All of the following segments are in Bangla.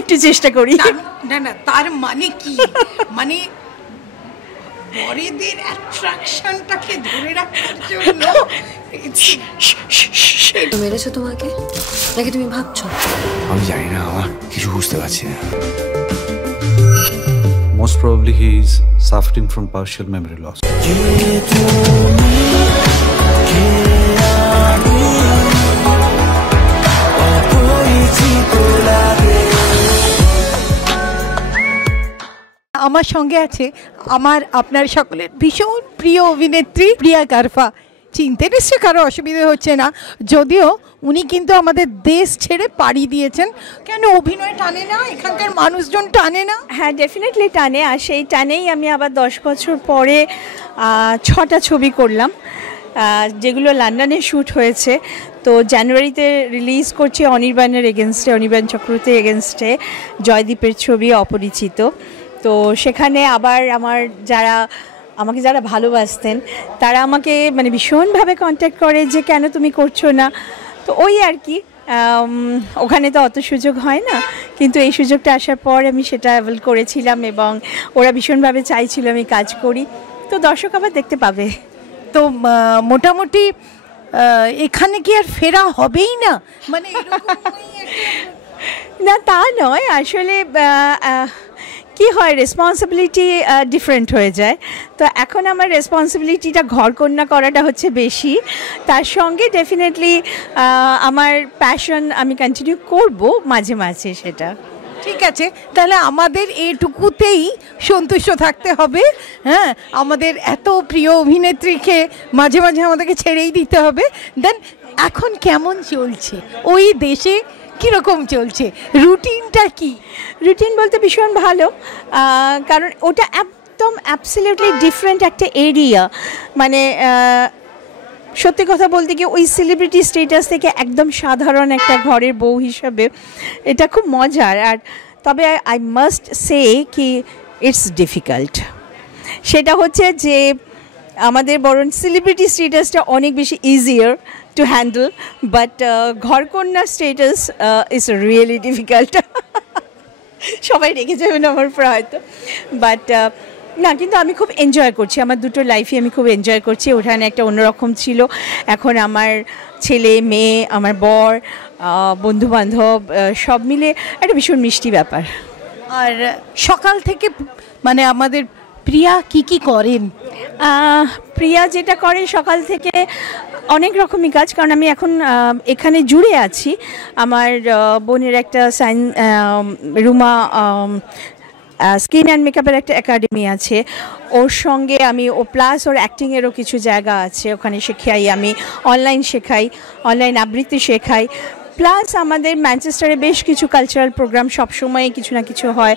একটু চেষ্টা করি। না না, তার মানে কি, মানে বড়দের অ্যাট্রাকশনটাকে ধরে রাখার জন্য মেরেছো তোমাকে নাকি তুমি ভাবছো? আমি জানি না, আমার কিছু বুঝতে পারছি না। Most probably he is suffering from partial memory loss. আমার সঙ্গে আছে আমার আপনার সকলের ভীষণ প্রিয় অভিনেত্রী প্রিয়া কারফা। চিনতে নিশ্চয়ই কারো অসুবিধা হচ্ছে না, যদিও উনি কিন্তু আমাদের দেশ ছেড়ে পাড়ি দিয়েছেন। কেন অভিনয় টানে না? এখানকার মানুষজন টানে না? হ্যাঁ, ডেফিনেটলি টানে। আর সেই টানেই আমি আবার 10 বছর পরে 6টা ছবি করলাম, যেগুলো লন্ডনে শ্যুট হয়েছে। তো জানুয়ারিতে রিলিজ করছি অনির্বাণের এগেনস্টে, অনির্বাণ চক্রবর্তীর এগেনস্টে, জয়দীপের ছবি অপরিচিত। তো সেখানে আবার আমাকে যারা ভালোবাসতেন তারা আমাকে মানে ভীষণভাবে কন্ট্যাক্ট করে যে কেন তুমি করছো না। তো ওই আর কি, ওখানে তো অত সুযোগ হয় না, কিন্তু এই সুযোগটা আসার পর আমি সেটা অ্যাভেল করেছিলাম এবং ওরা ভীষণভাবে চাইছিল আমি কাজ করি। তো দর্শক আবার দেখতে পাবে। তো মোটামুটি এখানে কি আর ফেরা হবেই না? মানে না, তা নয়। আসলে কি হয়, রেসপন্সিবিলিটি ডিফারেন্ট হয়ে যায়। তো এখন আমার রেসপন্সিবিলিটিটা ঘরকন্যা করাটা হচ্ছে বেশি। তার সঙ্গে ডেফিনেটলি আমার প্যাশন আমি কন্টিনিউ করব মাঝে মাঝে। সেটা ঠিক আছে, তাহলে আমাদের এটুকুতেই সন্তুষ্ট থাকতে হবে। হ্যাঁ, আমাদের এত প্রিয় অভিনেত্রীকে মাঝে মাঝে আমাদেরকে ছেড়েই দিতে হবে। দেন এখন কেমন চলছে ওই দেশে, কীরকম চলছে, রুটিনটা কি? রুটিন বলতে ভীষণ ভালো, কারণ ওটা একদম অ্যাবসলিউটলি ডিফারেন্ট একটা এরিয়া। মানে সত্যি কথা বলতে কি, ওই সেলিব্রিটি স্টেটাস থেকে একদম সাধারণ একটা ঘরের বউ হিসাবে এটা খুব মজার। আর তবে আই মাস্ট সে কি ইটস ডিফিকাল্ট। সেটা হচ্ছে যে আমাদের বরং সেলিব্রিটি স্টেটাসটা অনেক বেশি ইজিয়ার টু হ্যান্ডেল, বাট ঘরকন্যার স্টেটাস ইজ রিয়েলি ডিফিকাল্ট। সবাই রেখে যাবেন আমার উপর হয়তো, বাট না, কিন্তু আমি খুব এনজয় করছি। আমার দুটো লাইফই আমি খুব এনজয় করছি। ওখানে একটা অন্যরকম ছিল, এখন আমার ছেলে মেয়ে, আমার বর, বন্ধুবান্ধব সব মিলে একটা ভীষণ মিষ্টি ব্যাপার। আর সকাল থেকে মানে আমাদের প্রিয়া কি করেন? প্রিয়া যেটা করে সকাল থেকে অনেক রকমই কাজ, কারণ আমি এখন এখানে জুড়ে আছি। আমার বোনের একটা রুমা স্কিন অ্যান্ড মেকআপের একটা একাডেমি আছে, ওর সঙ্গে আমি প্লাস ওর অ্যাক্টিংয়েরও কিছু জায়গা আছে, ওখানে শেখাই। আমি অনলাইন শেখাই, অনলাইন আবৃত্তি শেখাই। প্লাস আমাদের ম্যানচেস্টারে বেশ কিছু কালচারাল প্রোগ্রাম সবসময় কিছু না কিছু হয়।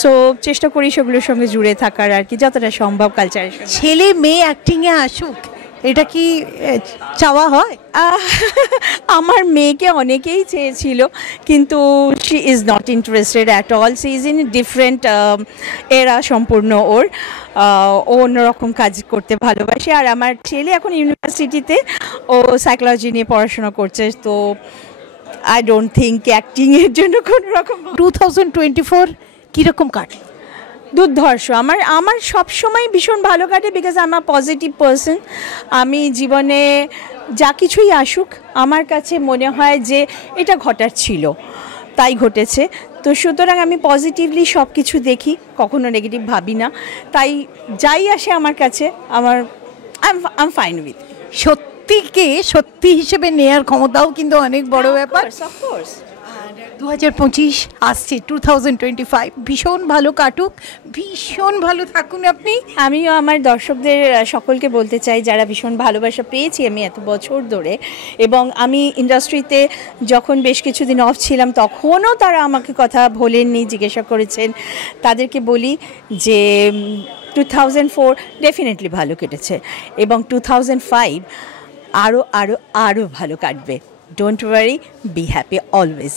সো চেষ্টা করি সেগুলোর সঙ্গে জুড়ে থাকার আর কি, যতটা সম্ভব কালচারের সঙ্গে। ছেলে মেয়ে অ্যাক্টিংয়ে আসুক, এটা কি চাওয়া হয়? আমার মেয়েকে অনেকেই চেয়েছিল, কিন্তু she is not interested at all. She is in different এরা সম্পূর্ণ ওর। ও অন্যরকম কাজ করতে ভালোবাসে। আর আমার ছেলে এখন ইউনিভার্সিটিতে, ও সাইকোলজি নিয়ে পড়াশোনা করছে। তো আই ডোন্ট থিঙ্ক অ্যাক্টিংয়ের জন্য কোনো রকম। 2024 কীরকম কাটে? দুর্ধর্ষ। আমার সবসময় ভীষণ ভালো কাটে, because I am a positive person. আমি জীবনে যা কিছুই আসুক আমার কাছে মনে হয় যে এটা ঘটার ছিল, তাই ঘটেছে। তো সুতরাং আমি পজিটিভলি সব কিছু দেখি, কখনো নেগেটিভ ভাবি না। তাই যাই আসে আমার কাছে আই এম ফাইন উইথ। সত্যিকে সত্যি হিসেবে নেয়ার ক্ষমতাও কিন্তু অনেক বড় ব্যাপার। অফকোর্স। 2025 আসছে, 2025 ভীষণ ভালো কাটুক, ভীষণ ভালো থাকুন আপনি। আমিও আমার দর্শকদের সকলকে বলতে চাই, যারা ভীষণ ভালোবাসা পেয়েছি আমি এত বছর ধরে, এবং আমি ইন্ডাস্ট্রিতে যখন বেশ কিছুদিন অফ ছিলাম তখনও তারা আমাকে কথা ভোলেননি, জিজ্ঞাসা করেছেন। তাদেরকে বলি যে 2004 ডেফিনেটলি ভালো কেটেছে, এবং 2005 আরও আরও আরও ভালো কাটবে। Don't worry, be happy always.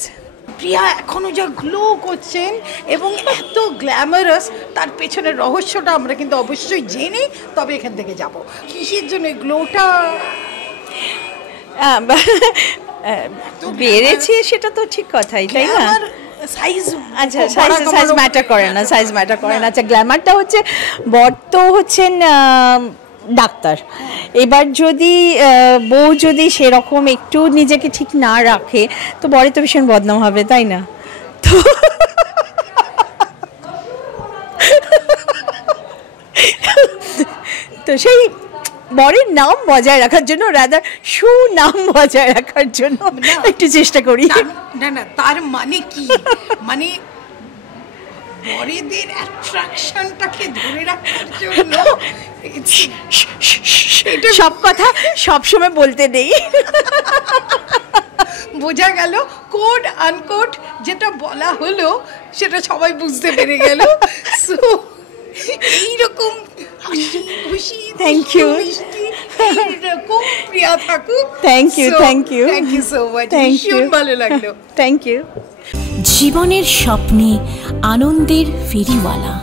Priya এখনও যা গ্লো করছেন এবং এত গ্ল্যামারাস, তার পেছনের রহস্যটা আমরা কিন্তু অবশ্যই জেনে তবে এখান থেকে যাব। কিসের জন্য গ্লোটা বেড়েছে সেটা তো ঠিক কথাই, তাই না? সাইজ আচ্ছা সাইজ ম্যাটার করে না, সাইজ ম্যাটার করে না। আচ্ছা গ্ল্যামারটা হচ্ছে বর তো হচ্ছেন ডাক্তার, এবার যদি বউ যদি সেরকম একটু নিজেকে ঠিক না রাখে তো বরে তো ভীষণ বদনাম হবে, তাই না? তো তো সেই বরের নাম বজায় রাখার জন্য, রাদার সুনাম বজায় রাখার জন্য একটু চেষ্টা করি। না না, তার মানে কি, মানে বরেদের অ্যাট্রাকশনটাকে ধরে রাখার জন্য সব কথা সবসময় বলতে নেই। বোঝা গেল কোড আনকোড যেটা বলা হলো সেটা সবাই বুঝতে পেরে গেল। সো এইরকম হাসি খুশি থ্যাংক ইউ, এইরকম প্রিয়া থাকুক। Thank you, thank you, thank you so much, thank you, ভালো লাগলো। Thank you. জীবনের স্বপ্নে আনন্দের ফেরিওয়ালা।